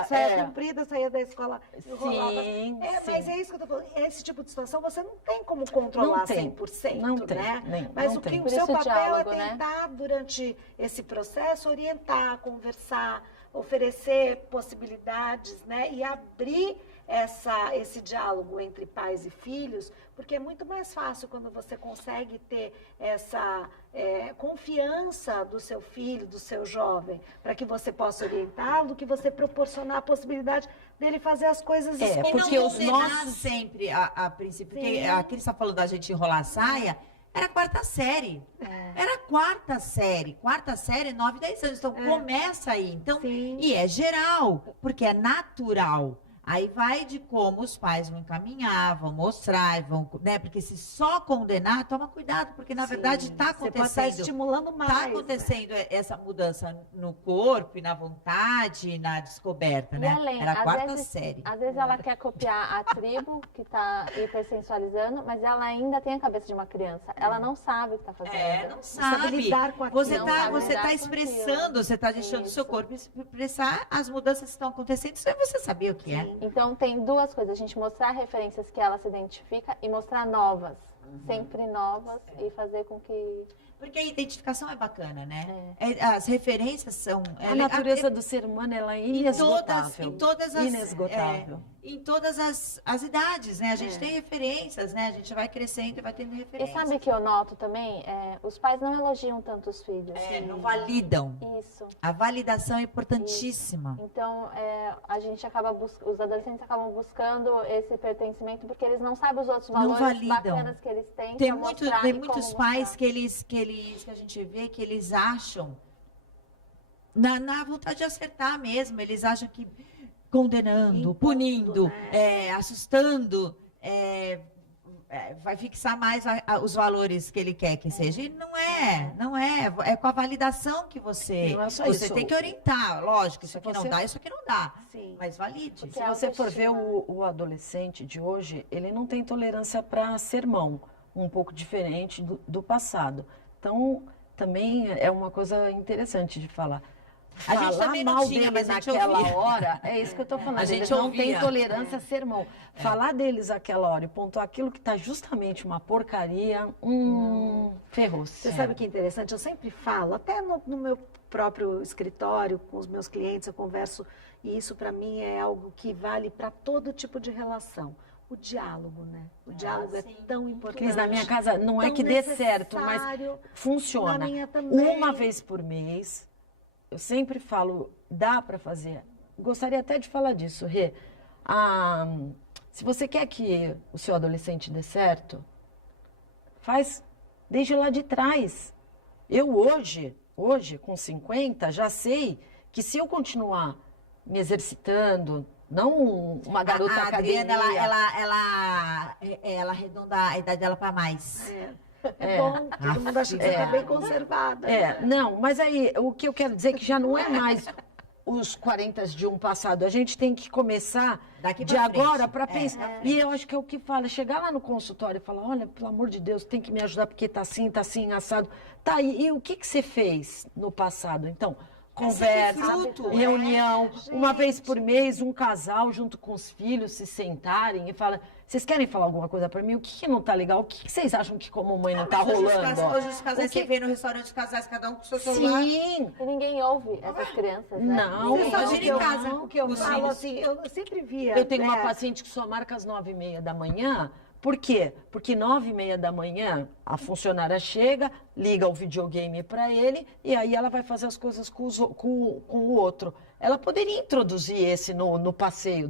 saia comprida, saía da escola, enrolava. Mas é isso que eu tô falando. Esse tipo de situação você não tem como controlar 100%, não tem, né? Mas o seu papel é tentar, durante esse processo, orientar, conversar, oferecer possibilidades, né? E abrir esse diálogo entre pais e filhos, porque é muito mais fácil quando você consegue ter essa confiança do seu filho, do seu jovem, para que você possa orientá-lo, do que você proporcionar a possibilidade dele fazer as coisas porque os nossos sempre, a princípio, porque aqui ele está falando da gente enrolar a saia, era a quarta série. Era a quarta série, 9, 10 anos. Então, começa aí. Então, e é geral, porque é natural. Aí vai de como os pais vão encaminhar, vão mostrar, né? Porque se só condenar, toma cuidado, porque na verdade está acontecendo. Você pode estar estimulando mais. Está acontecendo essa mudança no corpo e na vontade, na descoberta, né? Além, era a quarta série. Às vezes ela quer copiar a tribo que está hipersensualizando, mas ela ainda tem a cabeça de uma criança. Ela não sabe o que está fazendo. Não sabe. Lidar com aquilo. Você tá expressando, você está deixando o seu corpo expressar as mudanças que estão acontecendo sem você saber o que é. Então, tem duas coisas. A gente mostrar referências que ela se identifica e mostrar novas. Sempre novas e fazer com que... Porque a identificação é bacana, né? As referências são... A natureza do ser humano, ela é inesgotável. Em todas as idades, né? A gente tem referências, né? A gente vai crescendo e vai tendo referências. E sabe o que eu noto também? Os pais não elogiam tanto os filhos. Não validam. Isso. A validação é importantíssima. Isso. Então, a gente acaba os adolescentes acabam buscando esse pertencimento porque eles não sabem os outros valores bacanas que eles têm. Tem muitos pais que a gente vê que eles acham na vontade de acertar mesmo. Eles acham que condenando, punindo, assustando, vai fixar mais os valores que ele quer que seja. E não é. É com a validação que você tem que orientar. Lógico, isso aqui não dá, isso aqui não dá. Sim. Mas valide. Se você for ver o adolescente de hoje, ele não tem tolerância para sermão, um pouco diferente do passado. Então, também é uma coisa interessante de falar. A gente também não tinha, deles mas naquela hora, é isso que eu estou falando. A gente eles não tem tolerância a sermão. Falar deles naquela hora e pontuar aquilo que está justamente uma porcaria, ferrou-se. Você sabe o que é interessante? Eu sempre falo, até no meu próprio escritório, com os meus clientes, eu converso, e isso para mim é algo que vale para todo tipo de relação. O diálogo, né? O diálogo é tão importante. Cris, na minha casa não é que dê certo, mas funciona. Na minha também. Uma vez por mês, eu sempre falo, dá para fazer. Gostaria até de falar disso, Rê. Se você quer que o seu adolescente dê certo, faz desde lá de trás. Eu hoje, com 50, já sei que se eu continuar me exercitando, não uma garota a academia. Adriana, ela arredonda a idade dela para mais. É bom, todo mundo acha que você está bem conservada. Não, mas aí o que eu quero dizer é que já não é mais os 40 de um passado. A gente tem que começar daqui de agora para pensar. E eu acho que é o que fala, chegar lá no consultório e falar, olha, pelo amor de Deus, tem que me ajudar porque tá assim, assado. Tá, e o que você fez no passado? Então, conversa, reunião, uma vez por mês, um casal junto com os filhos se sentarem e falar, vocês querem falar alguma coisa pra mim? O que não tá legal? O que vocês acham que como mãe não tá rolando? Hoje os casais, você vê no restaurante os casais, cada um com o seu celular. Sim. E ninguém ouve essas crianças, né? Não. Imagina em casa. O que eu falo assim, eu sempre via. Eu tenho uma paciente que só marca às 9h30 da manhã. Por quê? Porque 9h30 da manhã a funcionária chega, liga o videogame para ele e aí ela vai fazer as coisas com o outro. Ela poderia introduzir esse no passeio